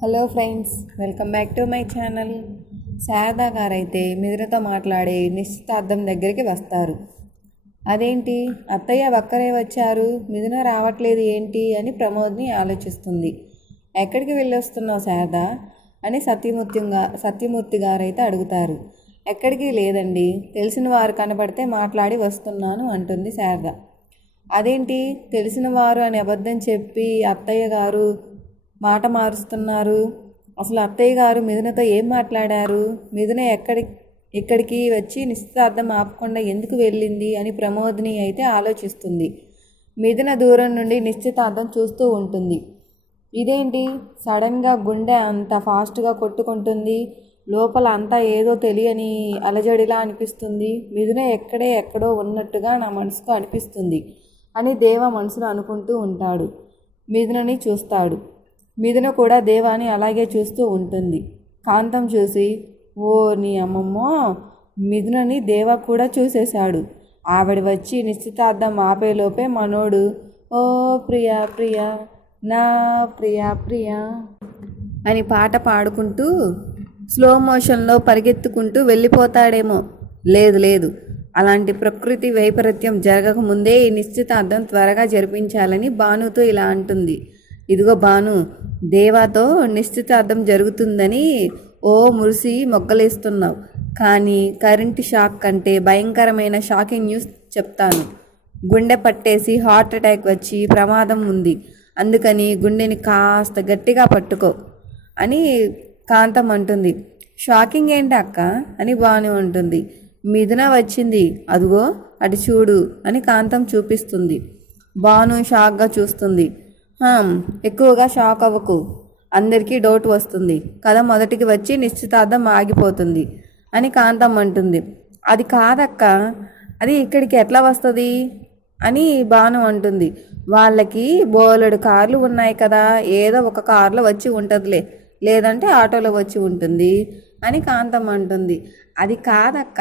Hello friends, welcome back to my channel. Sharada గారైతే మిథునతో మాట్లాడే నిశ్చితార్థం దగ్గరికి వస్తారు. అదేంటి అత్తయ్య ఒక్కరే వచ్చారు, మిథున రావట్లేదు ఏంటి అని ప్రమోద్ని ఆలోచిస్తుంది. ఎక్కడికి వెళ్ళొస్తున్నావు శారదా అని సత్యమూర్తి గారైతే అడుగుతారు. ఎక్కడికి లేదండి, తెలిసిన వారు కనబడితే మాట్లాడి వస్తున్నాను అంటుంది శారద. అదేంటి తెలిసిన వారు అని అబద్ధం చెప్పి అత్తయ్య గారు మాట మారుస్తున్నారు. అసలు అత్తయ్య గారు మిథునతో ఏం మాట్లాడారు, మిథున ఇక్కడికి వచ్చి నిశ్చితార్థం ఆపకుండా ఎందుకు వెళ్ళింది అని ప్రమోదిని అయితే ఆలోచిస్తుంది. మిథున దూరం నుండి నిశ్చితార్థం చూస్తూ ఉంటుంది. ఇదేంటి సడన్గా గుండె అంత ఫాస్ట్గా కొట్టుకుంటుంది, లోపల అంతా ఏదో తెలియని అలజడిలా అనిపిస్తుంది, మిథున ఎక్కడో ఉన్నట్టుగా నా మనసుకు అనిపిస్తుంది అని దేవ మనసులో అనుకుంటూ ఉంటాడు. మిథునని చూస్తాడు. మిథున కూడా దేవాని అలాగే చూస్తూ ఉంటుంది. కాంతం చూసి, ఓ నీ అమ్మమ్మో, మిథునని దేవ కూడా చూసేశాడు. ఆవిడ వచ్చి నిశ్చితార్థం ఆపేలోపే మనోడు ఓ ప్రియా ప్రియా నా ప్రియా ప్రియా అని పాట పాడుకుంటూ స్లో మోషన్లో పరిగెత్తుకుంటూ వెళ్ళిపోతాడేమో. లేదు లేదు, అలాంటి ప్రకృతి వైపరీత్యం జరగకముందే ఈ నిశ్చితార్థం త్వరగా జరిపించాలని భానుతో ఇలా అంటుంది. ఇదిగో భాను, దేవాతో నిశ్చితార్థం జరుగుతుందని ఓ మురిసి మొగ్గలేస్తున్నావు, కానీ కరెంటు షాక్ కంటే భయంకరమైన షాకింగ్ న్యూస్ చెప్తాను. గుండె పట్టేసి హార్ట్ అటాక్ వచ్చి ప్రమాదం ఉంది, అందుకని గుండెని కాస్త గట్టిగా పట్టుకో అని కాంతం అంటుంది. షాకింగ్ ఏంటి అక్క అని భాను అంటుంది. మిథున వచ్చింది, అదిగో అటు చూడు అని కాంతం చూపిస్తుంది. భాను షాక్గా చూస్తుంది. ఎక్కువగా షాక్ అవ్వకు, అందరికీ డౌట్ వస్తుంది, కథ మొదటికి వచ్చి నిశ్చితార్థం ఆగిపోతుంది అని కాంతం అంటుంది. అది కాదక్క, అది ఇక్కడికి ఎట్లా వస్తుంది అని భాను అంటుంది. వాళ్ళకి బోలెడు కార్లు ఉన్నాయి కదా, ఏదో ఒక కారులో వచ్చి ఉంటుందిలే, లేదంటే ఆటోలో వచ్చి ఉంటుంది అని కాంతం అంటుంది. అది కాదక్క,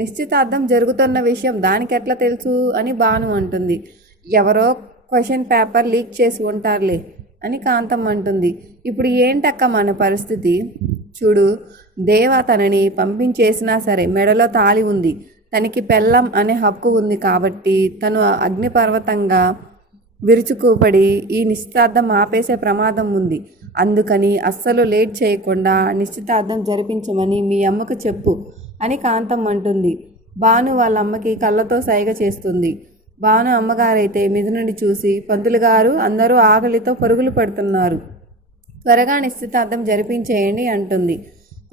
నిశ్చితార్థం జరుగుతున్న విషయం దానికి ఎట్లా తెలుసు అని భాను అంటుంది. ఎవరో క్వశ్చన్ పేపర్ లీక్ చేసి ఉంటారులే అని కాంతం అంటుంది. ఇప్పుడు ఏంటక్క మన పరిస్థితి, చూడు, దేవ తనని పంపించేసినా సరే మెడలో తాళి ఉంది, తనకి పెళ్ళం అనే హక్కు ఉంది కాబట్టి తను అగ్నిపర్వతంగా విరుచుకుపడి ఈ నిశ్చితార్థం ఆపేసే ప్రమాదం ఉంది. అందుకని అస్సలు లేట్ చేయకుండా నిశ్చితార్థం జరిపించమని మీ అమ్మకు చెప్పు అని కాంతం అంటుంది. భాను వాళ్ళ అమ్మకి కళ్ళతో సైగ చేస్తుంది. భాను అమ్మగారైతే మిథునుని చూసి, పంతులు గారు అందరూ ఆకలితో పరుగులు పడుతున్నారు, త్వరగా నిశ్చితార్థం జరిపించేయండి అంటుంది.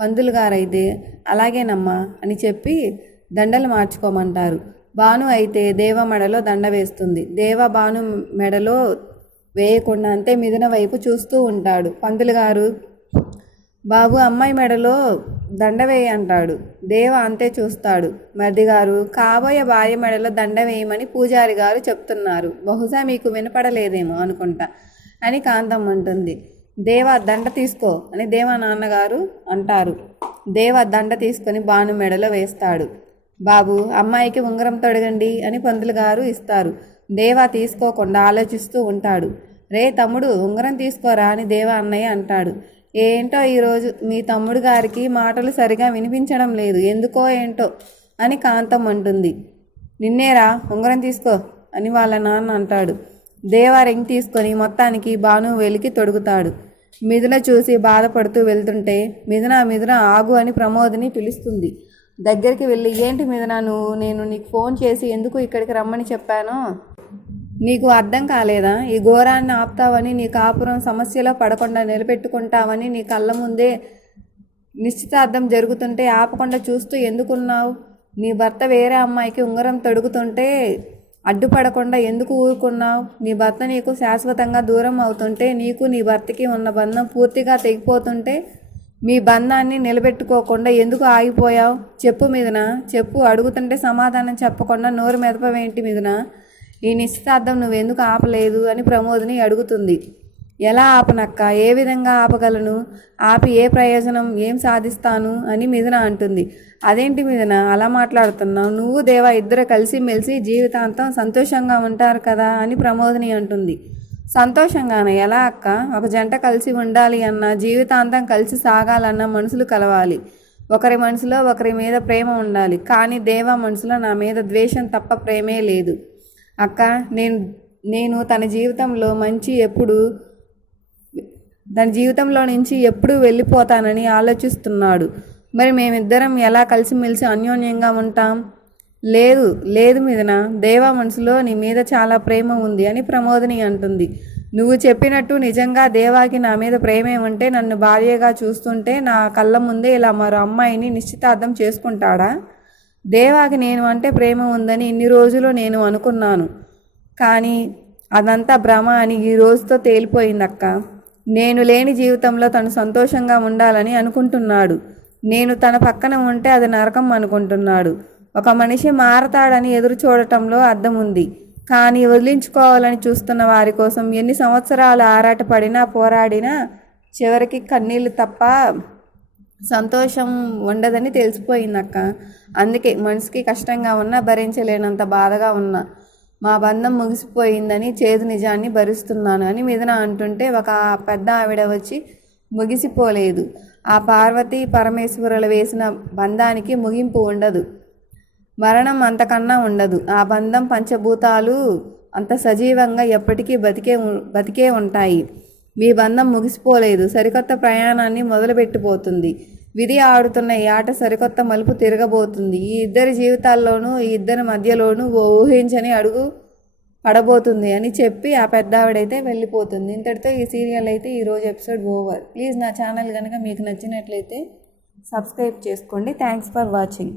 పంతులు గారైతే అలాగేనమ్మా అని చెప్పి దండలు మార్చుకోమంటారు. భాను అయితే దేవ మెడలో దండ వేస్తుంది. దేవ భాను మెడలో వేయకుండా అంతే మిథున వైపు చూస్తూ ఉంటాడు. పంతులు గారు, బాబు అమ్మాయి మెడలో దండ వేయి అంటాడు. దేవ అంతే చూస్తాడు. మరిది గారు, కాబోయే భార్య మెడలో దండ వేయమని పూజారి గారు చెప్తున్నారు, బహుశా మీకు వినపడలేదేమో అనుకుంటా అని కాంతం అంటుంది. దేవ దండ తీసుకో అని దేవ నాన్నగారు అంటారు. దేవ దండ తీసుకొని భాను మెడలో వేస్తాడు. బాబు అమ్మాయికి ఉంగరం తొడగండి అని పంతులు గారు ఇస్తారు. దేవ తీసుకోకుండా ఆలోచిస్తూ ఉంటాడు. రే తమ్ముడు, ఉంగరం తీసుకోరా అని దేవ అన్నయ్య అంటాడు. ఏంటో ఈరోజు మీ తమ్ముడు గారికి మాటలు సరిగా వినిపించడం లేదు, ఎందుకో ఏంటో అని కాంతం అంటుంది. నిన్నేరా, ఉంగరం తీసుకో అని వాళ్ళ నాన్న అంటాడు. దేవ రింగ్ తీసుకొని మొత్తానికి భాను వెలికి తొడుగుతాడు. మిథున చూసి బాధపడుతూ వెళ్తుంటే, మిథున ఆగు అని ప్రమోదిని పిలుస్తుంది. దగ్గరికి వెళ్ళి, ఏంటి మిథున, నేను నీకు ఫోన్ చేసి ఎందుకు ఇక్కడికి రమ్మని చెప్పానో నీకు అర్థం కాలేదా? ఈ ఘోరాన్ని ఆపుతావని, నీ కాపురం సమస్యలో పడకుండా నిలబెట్టుకుంటావని నీ కళ్ళ ముందే నిశ్చితార్థం జరుగుతుంటే ఆపకుండా చూస్తూ ఎందుకున్నావు? నీ భర్త వేరే అమ్మాయికి ఉంగరం తొడుగుతుంటే అడ్డుపడకుండా ఎందుకు ఊరుకున్నావు? నీ భర్త నీకు శాశ్వతంగా దూరం అవుతుంటే, నీకు నీ భర్తకి ఉన్న బంధం పూర్తిగా తెగిపోతుంటే మీ బంధాన్ని నిలబెట్టుకోకుండా ఎందుకు ఆగిపోయావు? చెప్పు మిథున, చెప్పు. అడుగుతుంటే సమాధానం చెప్పకుండా నోరు మెదపవేంటి మిథున? ఈ నిశ్చితార్థం నువ్వెందుకు ఆపలేదు అని ప్రమోదిని అడుగుతుంది. ఎలా ఆపనక్క, ఏ విధంగా ఆపగలను? ఆపి ఏ ప్రయోజనం, ఏం సాధిస్తాను అని మిథున అంటుంది. అదేంటి మిథున అలా మాట్లాడుతున్నావు? నువ్వు దేవ ఇద్దరు కలిసి మెలిసి జీవితాంతం సంతోషంగా ఉంటారు కదా అని ప్రమోదిని అంటుంది. సంతోషంగానే ఎలా అక్క? ఒక జంట కలిసి ఉండాలి అన్నా, జీవితాంతం కలిసి సాగాలన్నా మనుషులు కలవాలి. ఒకరి మనసులో ఒకరి మీద ప్రేమ ఉండాలి. కానీ దేవా మనసులో నా మీద ద్వేషం తప్ప ప్రేమే లేదు అక్క. నేను తన జీవితంలో నుంచి ఎప్పుడు వెళ్ళిపోతానని ఆలోచిస్తున్నాడు. మరి మేమిద్దరం ఎలా కలిసిమెలిసి అన్యోన్యంగా ఉంటాం? లేదు లేదు మిథున, దేవా మనసులో నీ మీద చాలా ప్రేమ ఉంది అని ప్రమోదిని అంటుంది. నువ్వు చెప్పినట్టు నిజంగా దేవాకి నా మీద ప్రేమే ఉంటే నన్ను భార్యగా చూస్తుంటే నా కళ్ళ ముందే ఇలా మరో అమ్మాయిని నిశ్చితార్థం చేసుకుంటాడా? దేవాకి నేను అంటే ప్రేమ ఉందని ఇన్ని రోజులు నేను అనుకున్నాను, కానీ అదంతా భ్రమ అని ఈ రోజుతో తేలిపోయిందక్క. నేను లేని జీవితంలో తను సంతోషంగా ఉండాలని అనుకుంటున్నాడు. నేను తన పక్కన ఉంటే అది నరకం అనుకుంటున్నాడు. ఒక మనిషి మారతాడని ఎదురు చూడటంలో అర్థం ఉంది, కానీ వదిలించుకోవాలని చూస్తున్న వారి కోసం ఎన్ని సంవత్సరాలు ఆరాటపడినా పోరాడినా చివరికి కన్నీళ్ళు తప్ప సంతోషం ఉండదని తెలిసిపోయిందక్క. అందుకే మనసుకి కష్టంగా ఉన్నా, భరించలేనంత బాధగా ఉన్నా మా బంధం ముగిసిపోయిందని చేదు నిజాన్ని భరిస్తున్నాను అని మిథున అంటుంటే ఒక పెద్ద ఆవిడ వచ్చి, ముగిసిపోలేదు, ఆ పార్వతీ పరమేశ్వరులు వేసిన బంధానికి ముగింపు ఉండదు, మరణం అంతకన్నా ఉండదు. ఆ బంధం పంచభూతాలు అంత సజీవంగా ఎప్పటికీ బతికే ఉంటాయి. మీ బంధం ముగిసిపోలేదు, సరికొత్త ప్రయాణాన్ని మొదలుపెట్టిపోతుంది. విధి ఆడుతున్న ఈ ఆట సరికొత్త మలుపు తిరగబోతుంది. ఈ ఇద్దరి జీవితాల్లోనూ, ఈ ఇద్దరి మధ్యలోనూ ఓ ఊహించని అడుగు పడబోతుంది అని చెప్పి ఆ పెద్దావిడైతే వెళ్ళిపోతుంది. ఇంతటితో ఈ సీరియల్ అయితే ఈరోజు ఎపిసోడ్ ఓవర్. ప్లీజ్ నా ఛానల్ కనుక మీకు నచ్చినట్లయితే సబ్స్క్రైబ్ చేసుకోండి. Thanks for watching.